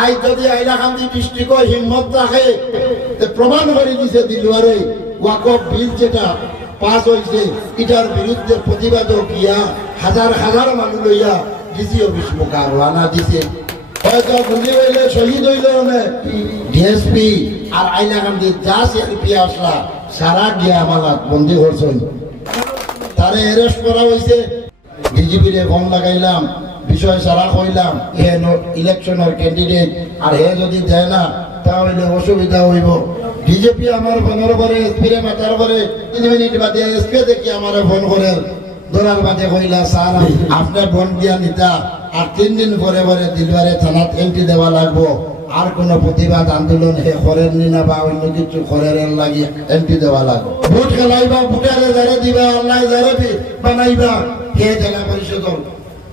I যদি Hailakandi district হিম্মত রাখে প্রমাণ করে দিছে দিলওয়ারে, ওয়াকফ বিল যেটা পাস হয়েছে এটার বিরুদ্ধে প্রতিবাদ কিয়া, হাজার হাজার মানুষ লইয়া ডিসি অফিস মুখা রানা দিছে। হয়তো গুলি হইলে, শহীদ হইলে ডিএসপি, আর আইলাকান্দি যা সিআরপি আসলা, সারা গিয়া আমালাত বন্দি করছেন তারে অ্যারেস্ট করা হয়েছে বিজেপিরে ফোন লাগাইলাম বিষয় সারা কইলাম হে ইলেকশনের ক্যান্ডিডেট আর হে যদি দেয় না তাহলে অসুবিধা হইব। বিজেপি আমার ফোনের করে এসপি রে মাতার করে তিন মিনিট বাদে এসপি দেখি আমার ফোন করে। ধরার বাদে কইলা স্যার আপনার ফোন দিয়া নিতা আর তিন দিন পরে পরে দিলবারে থানাত এন্ট্রি দেওয়া লাগবো। আর কোন প্রতিবাদ আন্দোলন হে করেন নি না বা অন্য কিছু করেন লাগি এন্ট্রি দেওয়া লাগবে। ভোট খেলাইবা ভোটারে যারা দিবা অনলাইন যারা বানাইবা হে জেলা পরিষদ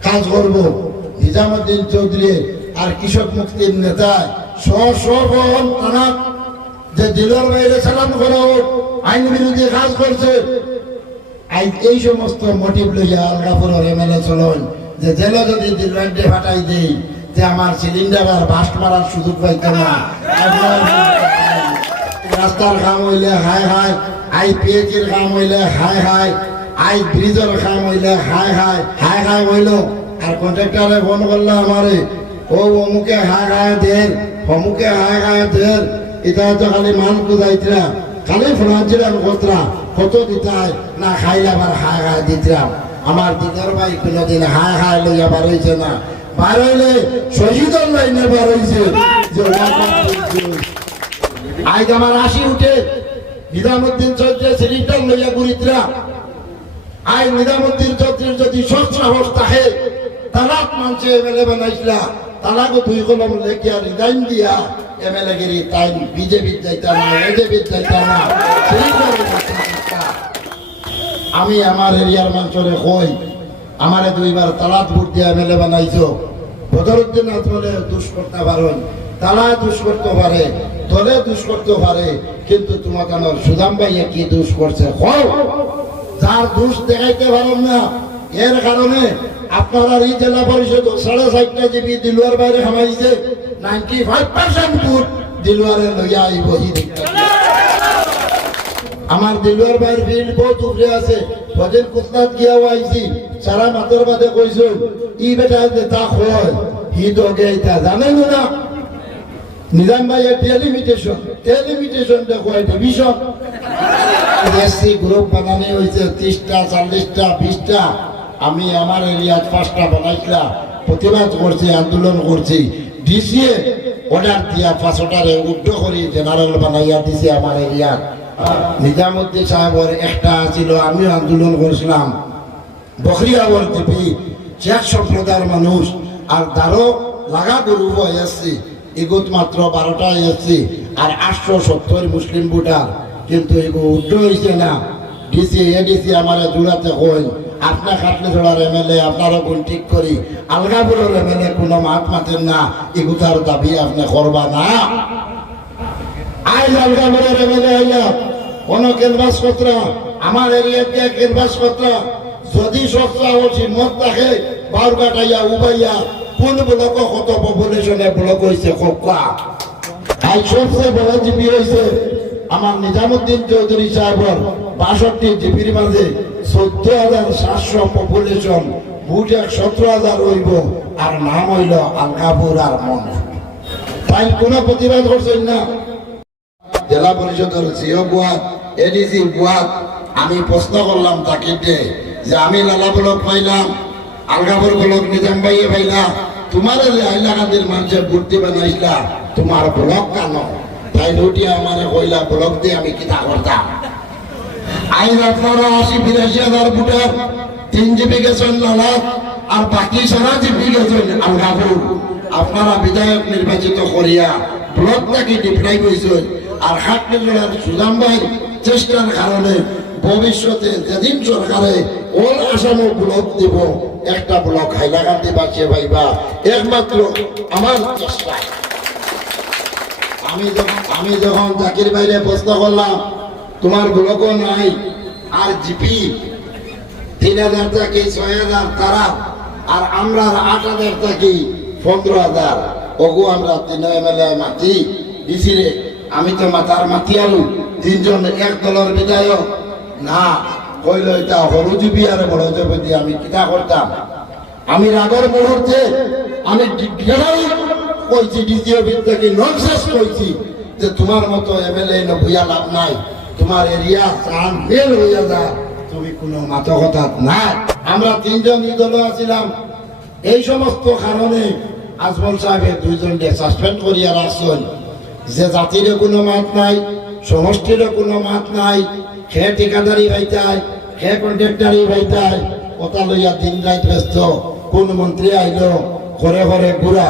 কাজ করব। নিজামুদ্দিন চৌধুরী আর কৃষক মুক্তির নেতা স স বহন থানা যে দিলর বাইরে সালাম করো, আইন বিরোধী কাজ করছে। এই সমস্ত মোটিভ লইয়া আলগাপুরের এমএলএ চলন, যে জেল যদি দিলবাইডে ফাটাই দেই, যে আমার সিলিন্ডার বাস্ট মারার সুযোগ পাইতে না। রাস্তার কাম হইলে হায় হায়, আই পিএচির কাম হইলে হায় হাই আই ব্রিজের কাম হইলে হাই হাই হাই হাই হইল। আর কন্ট্রাক্টরে ফোন করল আমারে, ও, অমুকে হাই হাই দের অমুকে হাই হাই দের এটা তো খালি মান কুদাইতরা খালি ফোনাচ্ছিলাম কতরা, কত দিতাই, না খাইলে আবার হাই হাই দিতাম আমার দিদার ভাই কোনোদিন হাই হাই লইয়া বার হইছে না। বার হইলে শহীদর লাইনে বার হইছে। আজ আমার আসি উঠে নিজামুদ্দিন চৌধুরী সিলিন্ডার লইয়া ঘুরিতরা। আই নিজামুদ্দিন চৌধুরীর যদি সব সাহস থাকে তালাক মানছে এমএলএ বানাইছিলা, তালাকও দুই কলম লেখিয়া রিজাইন দিয়া এমএলএ গিরি তাই বিজেপির যাইতা না এজেপির যাইতা না। আমি আমার এরিয়ার মানুষরে কই, আমারে দুইবার তালাত ভোট দিয়ে এমএলএ বানাইছো। বদরুদ্দিন বলে দুষ করতে পারেন তালা দুষ পারে দলে দুষ করতে পারে কিন্তু তোমার সুদাম ভাইয়া কি দুষ করছে কও? যার দোষ দেখাইতে পারেন না। এর কারণে আপনারা এই জেলা পরিষদ সাড়ে চারটা জিবি দিলুয়ার বাইরে হামাইছে নাইনটি ফাইভ পার্সেন্ট ভোট দিলুয়ারে লইয়া দেখতে আমার দিলুয়ার বাইর ফিল্ড বহুত উপরে আছে। ভজন কুতনাত গিয়াও আইছি। সারা মাতর বাদে কইছো, ই বেটা তা হয় হি তো গেইতা জানেন না? নিজাম ভাইয়ের টেলিমিটেশন টেলিমিটেশন দেখো ডিভিশন এসসি গ্রুপ বানানি হয়েছে, ত্রিশটা, চল্লিশটা, বিশটা। আমি আমার এরিয়াত পাঁচটা বানাইছিলাম প্রতিবাদ করছি, আন্দোলন করছি। ডিসিএ অর্ডার দিয়া পাঁচটারে উদ্ধ করি জেনারেল বানাইয়া দিছে আমার এরিয়াত নিজামুদ্দিন সাহেবের একটা ছিল আমিও আন্দোলন করছিলাম। বখরিয়াবর টিপি শেখ সম্প্রদায়ের মানুষ, আর দারো লাগা গরু এসছি। এগুত মাত্র বারোটা এসছি, আর আটশো সত্তর মুসলিম ভোটার। কিন্তু এগো উদ্ধ হয়েছে না। ডিসি এডিসি আমার জুড়াতে কই আপনার কাটলে জোড়ার এমএলএ আপনারও গুণ ঠিক করি। আলগাপুরের এমএলএ কোনো মাত মাতেন না। এগুতার দাবি আপনি করবা না। আইজ আলগাপুরের এমএলএ হইয়া কোন কেনভাস পত্র আমার এরিয়াতে কেনভাস পত্র যদি সস্তা হচ্ছে মত থাকে বারো কাটাইয়া উবাইয়া, কোন ব্লক কত পপুলেশনে ব্লক হয়েছে কক্কা? আজ সবচেয়ে বড় জিপি হয়েছে আমার নিজামুদ্দিন চৌধুরী সাহেবর বাষট্টি জিপির মাঝে চোদ্দ হাজার সাতশো পপুলেশন বুট এক সতেরো হাজার হইব আর নাম হইল আলকাপুর আর মন। তাই কোনো প্রতিবাদ করছেন না? জেলা পরিষদের সিও বুয়াত এডিসি বুয়াত আমি প্রশ্ন করলাম তাকে যে আমি লালা ব্লক পাইলাম আলগাপুর ব্লক নিজাম ভাইয়ে পাইলাম তোমার হাইলাকান্দির মানুষের ভর্তি বানাইছিলা তোমার ব্লক কেন? তাই রুটি আমার কইলা, ব্লক দিয়ে আমি কিতা করতাম? আইন আপনারা আশি বিরাশি হাজার ফুটার তিন জিবি গেছেন লালাত, আর বাকি সারা জিবি গেছেন আলগাপুর আপনারা বিধায়ক নির্বাচিত করিয়া ব্লক ব্লকটাকে ডিপ্লাই করেছেন আর হাটলে জেলার সুদাম ভাই চেষ্টার কারণে ভবিষ্যতে যেদিন সরকারে ওল আসামও ব্লক দিব, একটা ব্লক হাইলাকান্দি বাঁচিয়ে পাইবা। একমাত্র আমার চেষ্টায় আমি যখন আমি যখন চাকরির বাইরে প্রশ্ন করলাম, তোমার ব্লকও নাই, আর জিপি, তিন হাজার থাকি ছয় হাজার তারা আর আমরা আট হাজার থাকি পনেরো হাজার। ওগু আমরা তিন এমএলএ মাতি দিছিলে আমি তো মাতার মাতি আলু। তিনজন এক দলের বিধায়ক। না, কইল এটা হরুজুবি আর বড় জবদি আমি কিতা করতাম? আমি রাগের মুহূর্তে আমি কইছি ডিসি অফিস থেকে কইছি যে তোমার মতো এমএলএ নবইয়া লাভ নাই। তোমার এরিয়া চান মেল হইয়া যা তুমি কোনো মাতকতা না আমরা তিনজন ইদল আছিলাম। এই সমস্ত কারণে আজমল সাহেবের দুইজনকে সাসপেন্ড করিয়া রাখছেন। যে জাতির কোনো মাত নাই, সমষ্টির কোনো মাত নাই খে ঠিকাদারি ভাইতাই খে কন্ট্রাক্টারি ভাইতাই কথা লইয়া দিন রাত ব্যস্ত। কোন মন্ত্রী আইল, ঘরে ঘরে ঘুরা।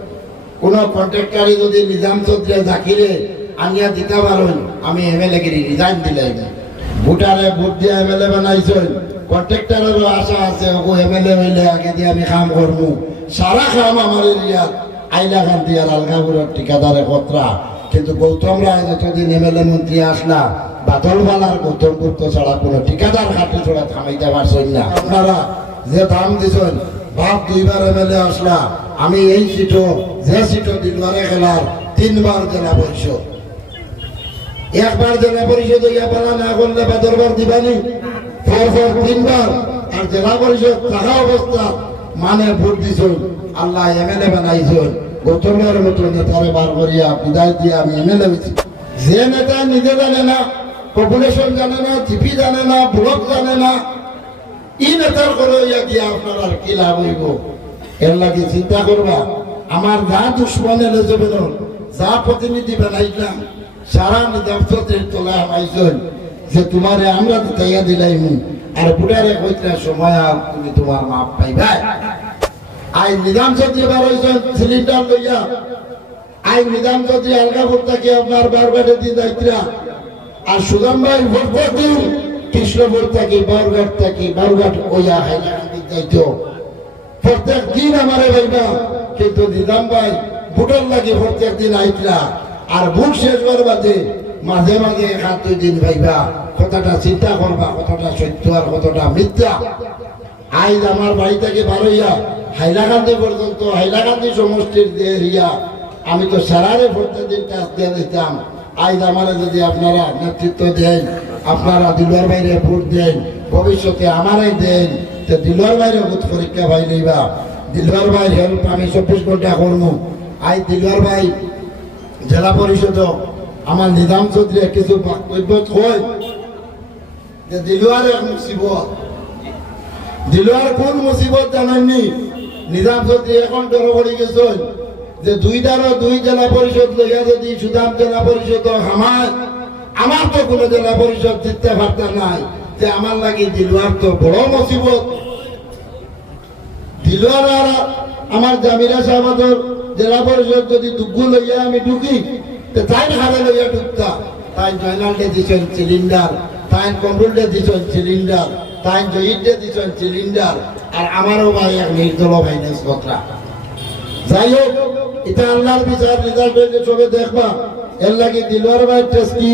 কোন কন্ট্রাক্টারি যদি নিজাম চৌধুরী জাকিরে আনিয়া দিতে পারেন আমি এমএলএ গিরি রিজাইন দিলাই ভোটারে ভোট দিয়ে এমএলএ বানাইছেন কন্ট্রাক্টারেরও আশা আছে ওগো এমএলএ হইলে আগে দিয়ে আমি কাম করব সারা কাম আমার এরিয়াত আইলা খান দিয়ে আলগাপুরের ঠিকাদারে কতরা কিন্তু গৌতম রায় যতদিন এমএলএ মন্ত্রী আসলা বাদল বালার গৌতম গুপ্ত ছাড়া কোনো ঠিকাদার খাটি ছাড়া থামাইতে পারছেন না। আপনারা যে দাম দিছেন বাপ দুইবার এমএলএ আসলা আমি এই সিটও যে সিটও দিলবারে খেলার তিনবার জেলা পরিষদ একবার জেলা পরিষদ হইয়া পালা না করলে বা দরবার দিবানি? পর পর তিনবার আর জেলা পরিষদ থাকা অবস্থা মানে ভোট দিছুন আল্লাহ এমএলএ বানাইছুন গৌতমের মতো নেতারে বার করিয়া বিদায় দিয়ে আমি এমএলএ হয়েছি যে নেতা নিজে জানে না পপুলেশন জানে না, জিপি জানে না, ব্লক জানে না, ই নেতার করে ইয়া দিয়া আপনার আর কি লাভ হইব? এর লাগে চিন্তা করবা। আমার যা দুশ্মন এলে যাবে না, যা প্রতিনিধি বানাইলাম সারা নিজাম চৌধুরীর তোলা আমাইছেন যে তোমারে আমরা দিতাইয়া দিলাইম আর বুড়ারে কইতরা সময় তুমি তোমার মাপ পাইবা। আই নিজাম চৌধুরী বার হইছেন সিলিন্ডার লইয়া আই নিজাম চৌধুরী আলগাপুর থেকে আপনার বারবাটে দিয়ে যাইতরা। আর সুদাম ভাই ভোট দিন কৃষ্ণপুর থেকে বারঘাট থেকে বারঘাট ওইয়া হাইলাকান্দি যাইতো। প্রত্যেক দিন আমারে ভাইবা কিন্তু দিদাম ভাই, ভোটার লাগে প্রত্যেক দিন আইতরা। আর ভোট শেষ করবাতে মাঝে মাঝে এক হাত দুই দিন ভাইবা, কথাটা চিন্তা করবা, কথাটা সত্য আর কতটা মিথ্যা। আইজ আমার বাড়ি থেকে বারোইয়া হাইলাকান্দি পর্যন্ত, হাইলাকান্দি সমষ্টির যে এরিয়া আমি তো সারারে প্রত্যেক দিন টাচ দিয়ে দিতাম। আইজ আমারে যদি আপনারা নেতৃত্ব দেন, আপনারা দিলুয়ার বাইরে ভোট দেন, ভবিষ্যতে আমারাই দেন তো দিলুয়ার বাইরে বহুত পরীক্ষা ভাই লইবা। দিলুয়ার ভাই হেল্প আমি চব্বিশ ঘণ্টা করব আই দিলুয়ার ভাই, জেলা পরিষদ, আমার নিজাম চৌধুরী কিছু বক্তব্য কয় যে দিলুয়ার এক মুসিবত। দিলুয়ার কোন মুসিবত জানেননি? নিজাম চৌধুরী এখন ডর পড়ে গেছেন যে দুইটারও দুই জেলা পরিষদ লইয়া যদি সুদাম জেলা পরিষদ হামায়, আমার তো কোনো জেলা পরিষদ জিততে পারতাম নাই। যে আমার লাগি দিলুয়ার তো বড় মুসিবত। দিলুয়ার আর আমার জামিরা সাহেবাদর জেলা পরিষদ যদি দুগ্গু লইয়া আমি ঢুকি, তো তাই হারে লইয়া ঢুকতা। তাই জয়নালকে দিছেন সিলিন্ডার তাই কমরুলকে দিছেন সিলিন্ডার তাই জয়ীদকে দিছেন সিলিন্ডার আর আমারও ভাই এক নির্দল ফাইন্যান্স কথা যাই হোক এটা আল্লাহর বিচার, রেজাল্ট হইলে সবে দেখবা। এর লাগে দিলওয়ার ভাই টেস্কি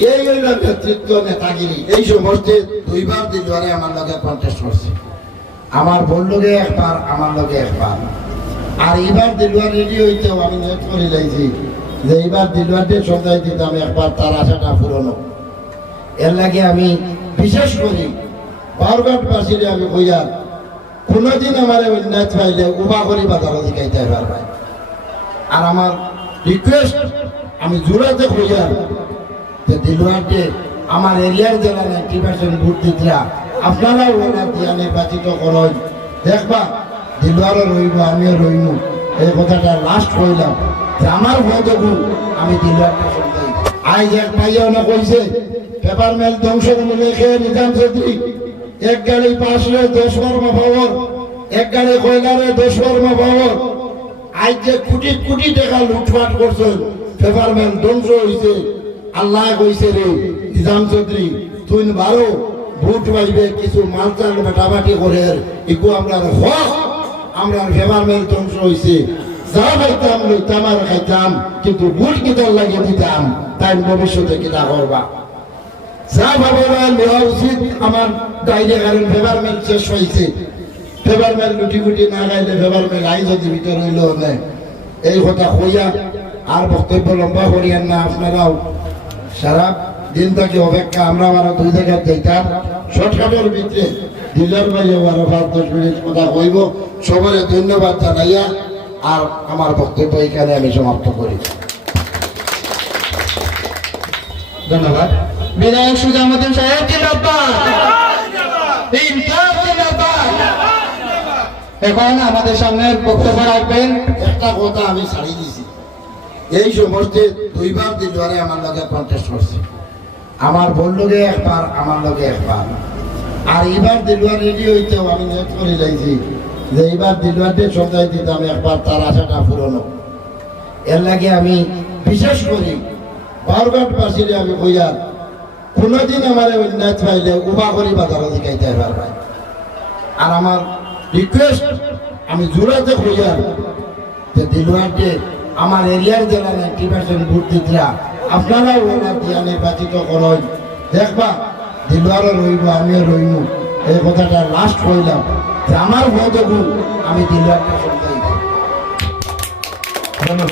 এই এই আমার লগে একবার, আমার লগে একবার। আর এইবার দিলওয়ার রেডি হইতেও আমি নেট করে লাইছি যে এইবার দিলওয়ারকে সজাই দিতাম একবার তার আশাটা পূরণ এর লাগে আমি বিশেষ করি আমি কইয়া, কোনোদিন আমার অন্যায় উবা করি বাজার দিকাইতে পারবাই আর আমার রিকোয়েস্ট আমি জোড়াতে কইয়া যে দিলওয়ারকে আমার এরিয়ার জেলা নাইনটি পার্সেন্ট ভোট দিতরা, আপনারাও ওরা দিয়া নির্বাচিত করেন। দেখবা, দিলওয়ারও রইব, আমিও রইব এই কথাটা লাস্ট কইলাম। যে আমার ভোট দেবো আমি দিলওয়ারকে আজ এক ভাইয়া না কইছে, পেপার মেল ধ্বংস করে লেখে চৌধুরী। এক গাড়ি পাশে দশ বর্মা পাওয়ার। এক গাড়ি কয়লারে দশ বর্মা পাওয়ার। আজ যে কোটি কোটি টাকা লুটপাট করছেন, পেপার মেল ধ্বংস হয়েছে আল্লাহ কইছে রে, নিজাম চৌধুরী, তুই বারো ভোট পাইবে কিছু মালচাল মেটামাটি করে ইকু আমরা হক আমরা পেপার মেল ধ্বংস হয়েছে যা খাইতাম লইতাম আর খাইতাম, কিন্তু ভোট কিতার লাগে দিতাম, তাই ভবিষ্যতে কিতা করবা। যা ভাবনা নেওয়া উচিত, আমার গাইলে কারণ ফেভার মেল শেষ হয়েছে ফেভার মেল লুটি গুটি না গাইলে ফেভার মেল আই যদি ভিতর হইল এই কথা কইয়া আর বক্তব্য লম্বা করিয়েন না আপনারাও। সারা দিন থেকে অপেক্ষা আমরা আরও দুই জায়গায় যাইতাম শর্টকাটের ভিতরে ডিলার বাইরে আরও পাঁচ দশ মিনিট কথা কইব। সবারে ধন্যবাদ জানাইয়া আর আমার বক্তব্য এখানে আমি সমাপ্ত করি। ধন্যবাদ। বিধায়ক সুজামুদ্দিন সাহেব এখন আমাদের সামনে বক্তব্য রাখবেন। একটা কথা আমি ছাড়ি দিছি। এই সমস্তে দুইবার দিলওয়ারে আমার লগে কন্টেস্ট করছে। আমার বোন লগে একবার, আমার লগে একবার। আর এইবার দিলওয়ার রেডি হইতেও আমি নেট করে লাইছি যে এইবার দিলওয়ারকে সন্ধ্যায় দিতাম একবার তার আশাটা পুরনো এর লাগে আমি বিশেষ করি বারঘাট বাসিরে আমি কইয়ার কোনোদিন আমার অন্যায় পাইলে উবা করি বাজারে দিকাইতে পারবাই আর আমার রিকোয়েস্ট আমি জোরাতে কইয়ার যে দিলওয়ারকে আমার এরিয়ার জেলা নাইনটি পার্সেন্ট ভোট দিতরা আপনারাও ওনার দিয়া নির্বাচিত করেন। দেখবা, দিলওয়ারও রইব, আমিও রইব এই কথাটা লাস্ট কইলাম। আমার ভোট আমি দিলওয়ার ধন্যবাদ।